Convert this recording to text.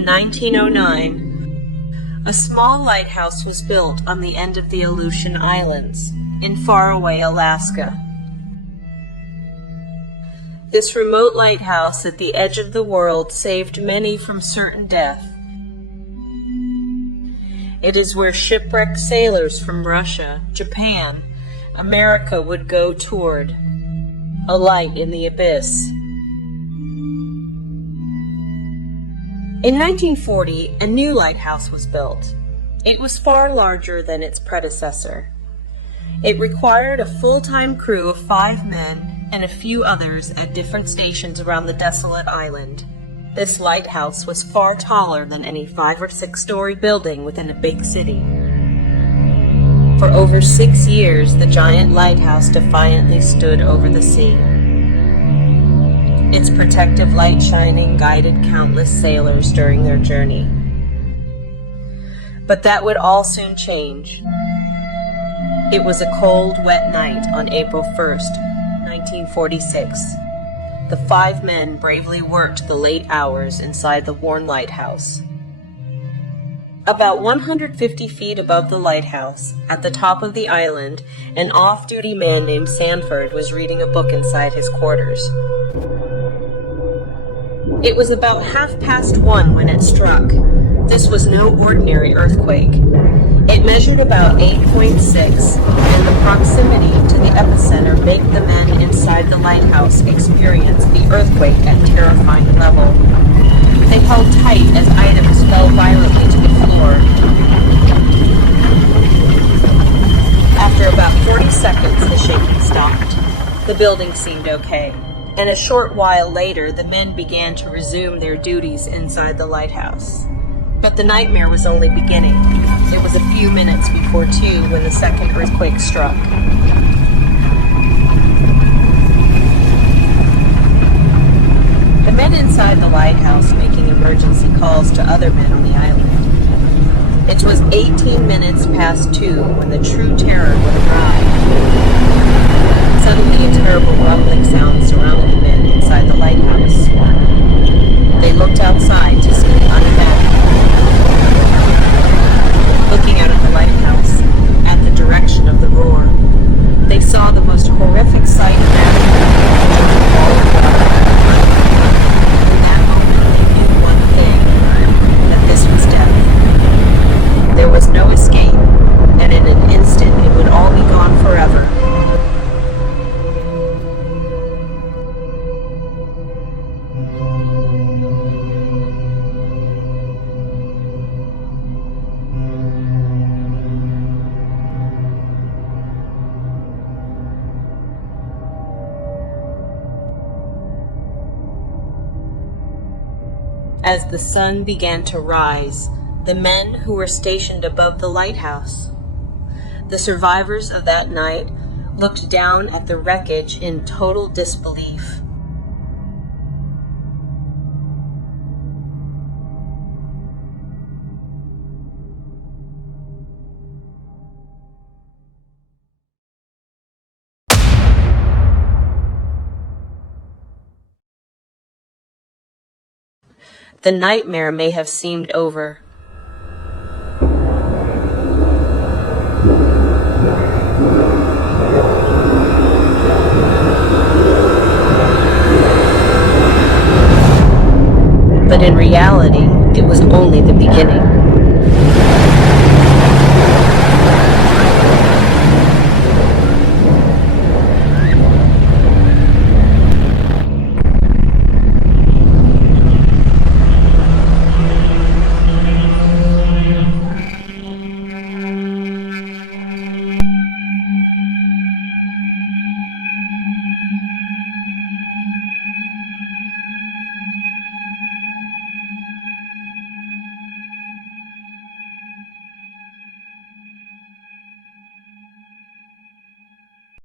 In 1909, a small lighthouse was built on the end of the Aleutian Islands in faraway Alaska. This remote lighthouse at the edge of the world saved many from certain death. It is where shipwrecked sailors from Russia, Japan, America would go toward, a light in the abyss. In 1940, a new lighthouse was built. It was far larger than its predecessor. It required a full-time crew of 5 men and a few others at different stations around the desolate island. This lighthouse was far taller than any 5- or 6-story building within a big city. For over 6 years, the giant lighthouse defiantly stood over the sea. Its protective light shining guided countless sailors during their journey. But that would all soon change. It was a cold, wet night on April 1st, 1946. The 5 men bravely worked the late hours inside the worn lighthouse. About 150 feet above the lighthouse, at the top of the island, an off-duty man named Sanford was reading a book inside his quarters. It was about 1:30 when it struck. This was no ordinary earthquake. It measured about 8.6, and the proximity to the epicenter made the men inside the lighthouse experience the earthquake at terrifying level. They held tight as items fell violently to the floor. After about 40 seconds, the shaking stopped. The building seemed okay. And a short while later, the men began to resume their duties inside the lighthouse. But the nightmare was only beginning. It was a few minutes before 2 when the second earthquake struck. The men inside the lighthouse making emergency calls to other men on the island. It was 18 minutes past 2 when the true terror would arrive. Suddenly, a terrible rumbling sound surrounded the men inside the lighthouse. They looked outside to see the unevacuated. Looking out of the lighthouse, at the direction of the roar, they saw the most horrific sight imaginable. In that moment, they knew one thing, that this was death. There was no escape, and in an instant, it would all be gone forever. As the sun began to rise, the men who were stationed above the lighthouse, the survivors of that night, looked down at the wreckage in total disbelief. The nightmare may have seemed over. But in reality, it was only the beginning.